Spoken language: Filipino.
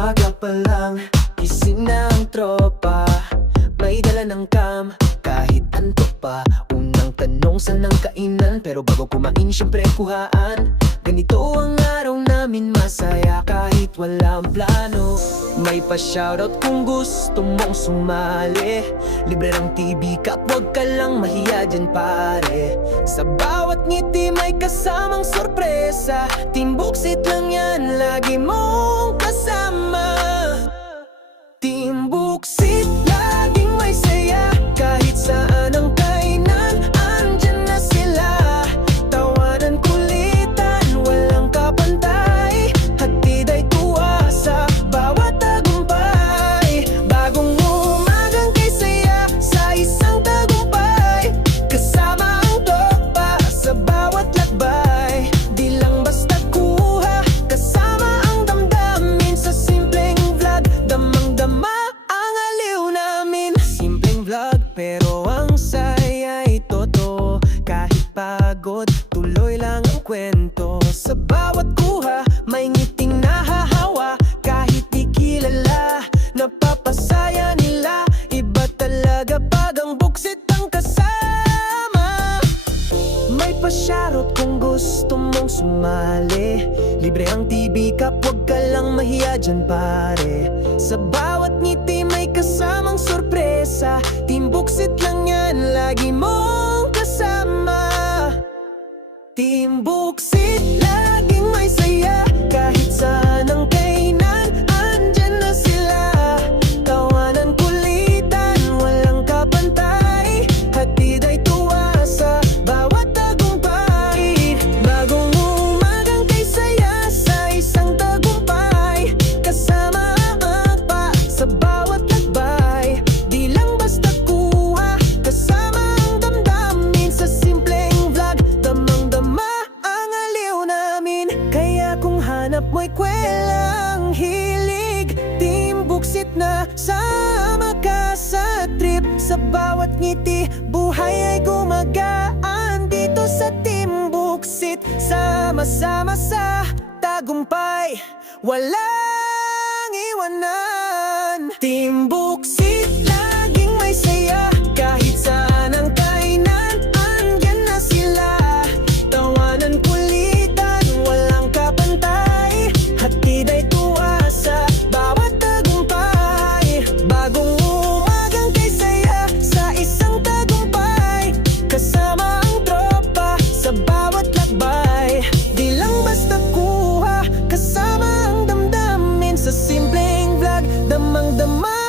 Umaga pa lang, gising na ang tropa. May dala ng cam, kahit antok pa. Unang tanong saan ang kainan, pero bago kumain syempre kuhaan. Ganito ang araw namin, masaya kahit walang plano. May pa-shoutout kung gusto mong sumali. Libre ng TV Cup, wag ka lang mahiya dyan pare. Sa bawat ngiti may kasamang sorpresa. Team Buksit lang yan, lagi mong kasama. Team Buksit, laging may saya. Kahit saan ang kainan, andyan na sila. Tawanan, kulitan, walang kapantay. Hatid ay tuwa sa bawat tagumpay. Bagong umagang kay saya sa isang tagumpay. Kasama ang tropa sa bawat lakbay. Di lang basta kuha, kasama ang damdamin. Sa simpleng vlog, damang-dama ang aliw namin. Simpleng vlog pero ang saya ay totoo. Kahit pagod, tuloy lang ang kwento. Sa bawat kuha, may ngiting nahahawa. Kahit di kilala, napapasaya nila. Iba talaga pag ang Buksit ang kasama. May pa-shoutout kung gusto mong sumali. Libre ang TV Cup, wag ka lang mahiya dyan pare. Sa bawat ngiti may kasamang sorpresa. Team Buksit lang yan, lagi mong kasama. Team Buksit, laging may saya. Kahit saan ang kainan, andyan na sila. Tawanan, kulitan, walang kapantay. Hatid ay tuwa sa bawat tagumpay. Bagong umagang kay saya sa isang tagumpay. Kasama ang pa sa bawat lakbay. Di lang basta kuha, kasama ang damdamin. Sa simpleng vlog, damang-dama ang aliw namin. Kaya kung hanap mo'y kwelang hilig, Team Buksit na sama ka sa trip. Sa bawat ngiti, buhay ay gumagaan. Dito sa Team Buksit, sama-sama sa tagumpay, walang iwanan. Team Buksit, laging may saya. Kahit saan ang kainan, andyan na sila. Tawanan, kulitan, walang kapantay. Hatid ay tuwa sa bawat tagumpay. Bagong umagang kay saya sa isang tagumpay. Kasama ang tropa sa bawat lakbay. Di lang basta kuha, kasama ang damdamin. Sa simpleng vlog, damang-dama